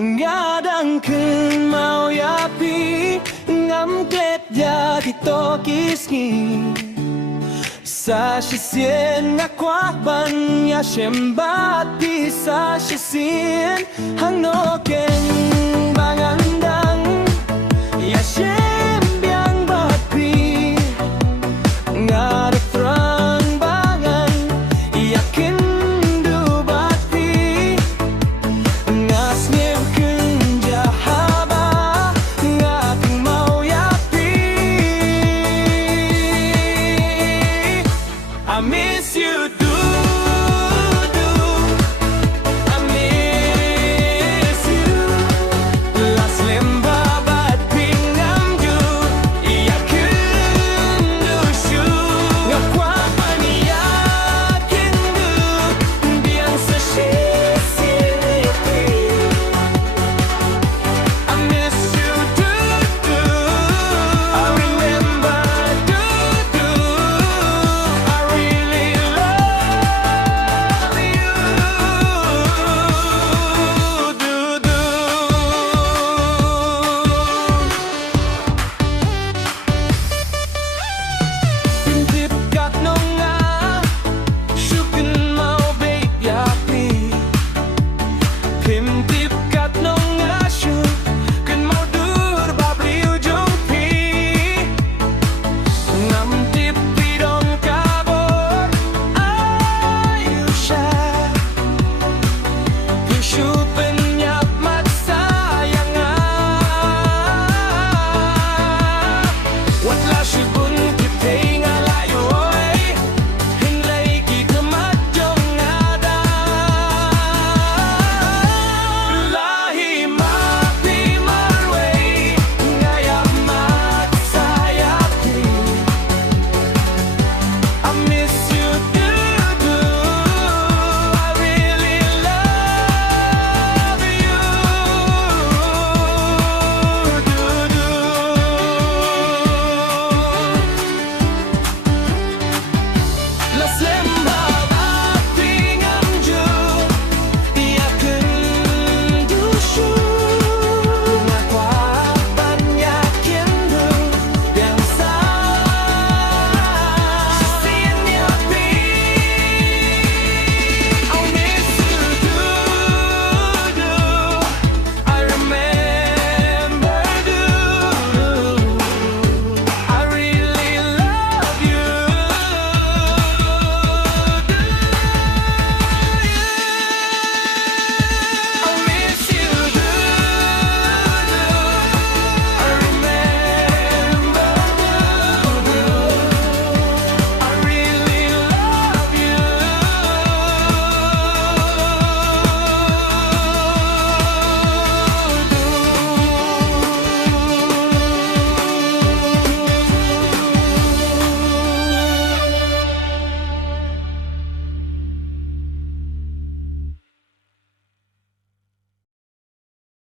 Ngadang kynmaw yapi ngam klet ya thì to kisngi sa shisien nga kwa ban ya shembati sa shisien hang no ken bangandang ya shem biang bapi nga refrang bangan ya kindu bapi nga snem kunja haba nga kynmaw yapi. I miss you.